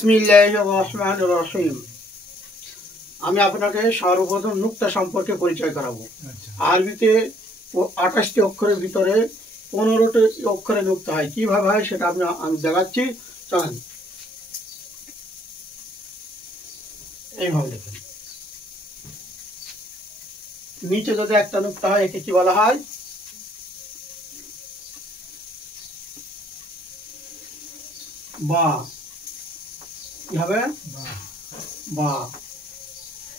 বিসমিল্লাহির রহমানির রহিম। আমি আপনাকে সর্বপ্রথম নুক্তা সম্পর্কে পরিচয় করাবো। আরবিতে 28টি অক্ষরের ভিতরে 15টি অক্ষরে নুক্তা হয়। কিভাবে হয় সেটা আমি দেখাচ্ছি, চলেন। এইভাবে দেখেন, নিচে যদি একটা নুক্তা হয় একে কি বলা হয়? বা। কি হবে? বা।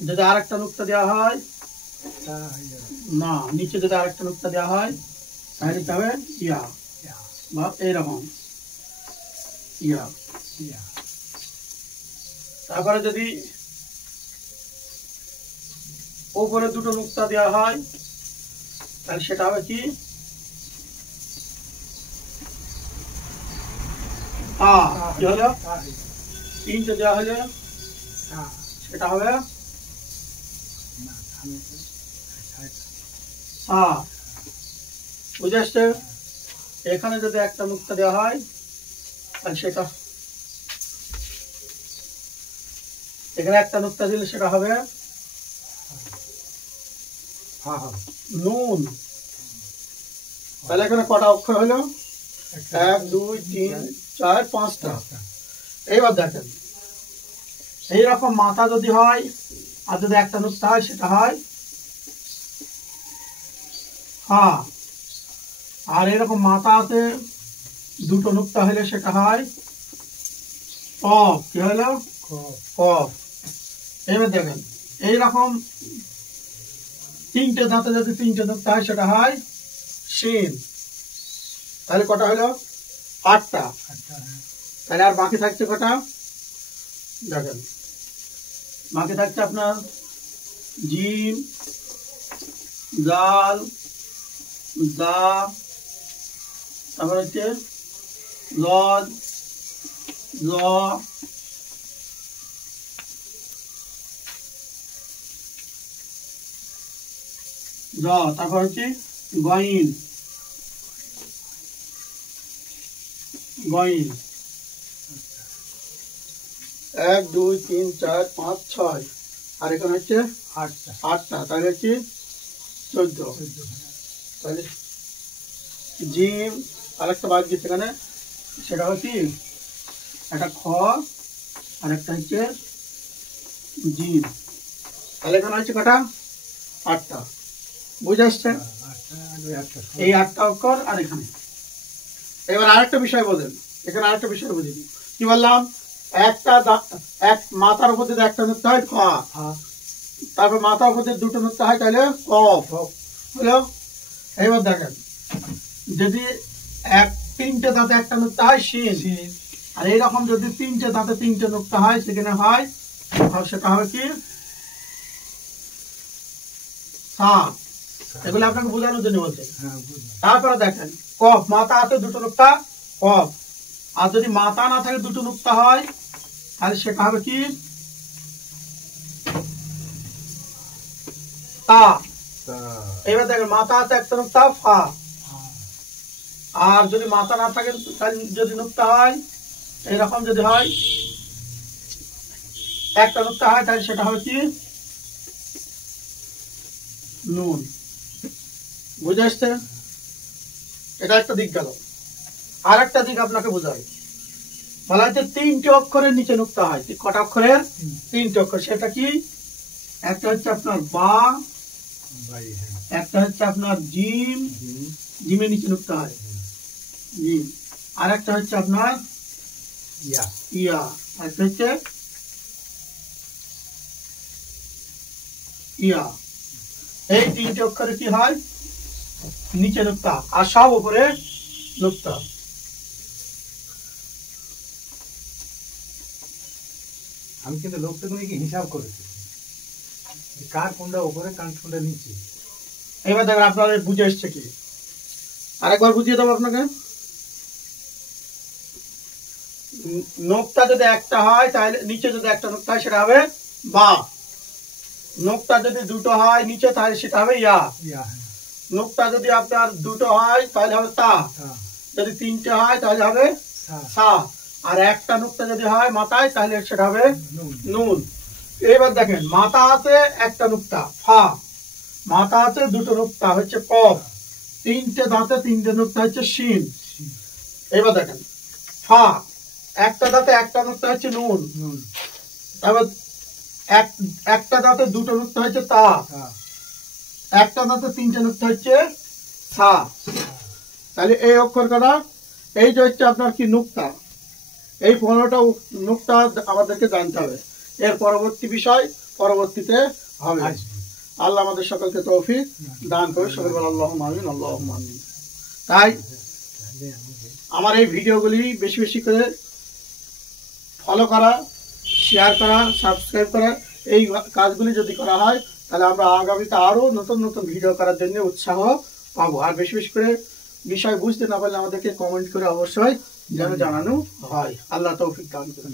যদি আরেকটা নুক্তা দেওয়া হয়, না, নিচে যদি আরেকটা নুক্তা দেওয়া হয় তাহলে কি হবে? ইয়া। বা এইরকম ইয়া। তারপরে যদি উপরে দুটো নুক্তা দেওয়া হয় তাহলে সেটা হবে কি? কি হলো? তিনটে দেওয়া হলে সেটা হবে বুঝে আসছে? এখানে যদি একটা নুক্তা দেওয়া হয় তাহলে সেটা, এখানে একটা নুক্তা দিলে সেটা হবে নুন। তাহলে এখানে কটা অক্ষর হলো? 1 2 3 4 5টা। এইবার দেখেন, এইরকম মাথা যদি হয় আর যদি একটা নুক্তা হয় সেটা হয় হ্যাঁ। আর এরকম মাথা আছে দুটো নুক্তা হলে সেটা হয় কফ। কি হলো? কফ। এবার দেখেন, এইরকম তিনটে দাঁতে যদি তিনটে নুক্তা হয় সেটা হয় শিন। তাহলে কটা হলো? 8টা। তাহলে আর বাকি থাকছে কটা? দেখেন, বাকি থাকছে আপনার জিম, জাল, দা, তারপর হচ্ছে লজ, ল, জ, তারপর হচ্ছে গইন। গইন 1 2 3 4 5 6 আর এখানে হচ্ছে 8টা। তাহলে হচ্ছে 14। তাহলে জিম আরেকটা বাদ গেছে এখানে, সেটা হচ্ছে একটা খ আর একটা হচ্ছে জিম। তাহলে এখানে হচ্ছে কটা? 8টা। বুঝে আসছে? এই 8টা অক্ষর। আর এখানে এবার আরেকটা বিষয় বলেন, এখানে আরেকটা বিষয় বুঝে দিই। কি বললাম? এক মাথার উপর যদি একটা নুক্তা হয় ফা, তারপর মাথার উপর যদি দুটো নুক্তা হয় তাহলে কফ হলো। এবার দেখেন, যদি তিনটে দাঁতে একটা নুক্তা হয় শিন, আর এইরকম যদি তিনটে দাঁতে তিনটে নুক্তা হয় সেখানে হয়, সেটা হবে কি? সা। এগুলো আপনাকে বোঝানোর জন্য বলছে। তারপরে দেখেন, কফ, মাথা আছে দুটো নুক্তা, কফ। আর যদি মাথা না থাকে দুটো নুক্তা হয় তাহলে সেটা হবে কি? তা। এবার দেখেন, মাথা আছে একটা নুক্তা, ফা। আর যদি মাথা না থাকে তাহলে যদি নুক্তা হয়, এইরকম যদি হয় একটা নুক্তা হয় তাহলে সেটা হবে কি? নুন। বুঝে আসছে? এটা একটা দিক গেল। আর একটা দিক আপনাকে বোঝাই। বলা হচ্ছে 3টে অক্ষরের নিচে নুক্তা হয়। কটা অক্ষরের? 3টে অক্ষর। সেটা কি? একটা হচ্ছে আপনার বা, একটা হচ্ছে আপনার জিম, জিমের নিচে নুক্তা হয় জিম, আর একটা হচ্ছে আপনার ইয়া, একটা হচ্ছে ইয়া। এই 3টে অক্ষরে কি হয়? নিচে নুক্তা, আর সব উপরে নুক্তা। আমি কিন্তু লোকটাগুলো কি হিসাব করেছি, কার কোনটা উপরে কার কোনটা নিচে। এবার দেখেন আপনাদের বুঝে এসছে কি? আরেকবার বুঝিয়ে দেবো আপনাকে। নোকটা যদি একটা হয় তাহলে নিচে যদি একটা নোকটা হয় সেটা হবে বা। নোকটা যদি দুটো হয় নিচে তাহলে সেটা হবে ইয়া। নোকটা যদি আপনার দুটো হয় তাহলে হবে তা, যদি তিনটে হয় তাহলে হবে সা। আর একটা নুক্তা যদি হয় মাথায় তাহলে সেটা হবে নুন। এবার দেখেন মাথা আছে একটা নুক্তা ফা, মাথা আছে দুটো নুক্তা হচ্ছে কফ, তিনটে দাঁতে তিনটে নুক্তা হচ্ছে শিন। এবার দেখেন ফা একটা দাঁতে একটা নুক্তা হচ্ছে নুন, তারপর একটা দাঁতে দুটো নুক্তা হচ্ছে তা, একটা দাঁতে তিনটে নুক্তা হচ্ছে সা। তাহলে এই অক্ষর কটা, এই যে হচ্ছে আপনার কি নুক্তা, এই 15টা নুক্তা আমাদেরকে জানতে হবে। এর পরবর্তী বিষয় পরবর্তীতে হবে। আল্লাহ আমাদের সকলকে তৌফিক দান করে, সকল বলে আল্লাহুম্মা আমিন, আল্লাহুম্মা আমিন। তাই আমার এই ভিডিওগুলি বেশি বেশি করে ফলো করা, শেয়ার করা, সাবস্ক্রাইব করা, এই কাজগুলি যদি করা হয় তাহলে আমরা আগামীতে আরো নতুন নতুন ভিডিও করার জন্য উৎসাহ পাবো। আর বেশি বেশি করে বিষয় বুঝতে না পারলে আমাদেরকে কমেন্ট করে অবশ্যই যেন জানানো হয়। আল্লাহ তৌফিক দান করেন।